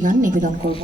何に普段買う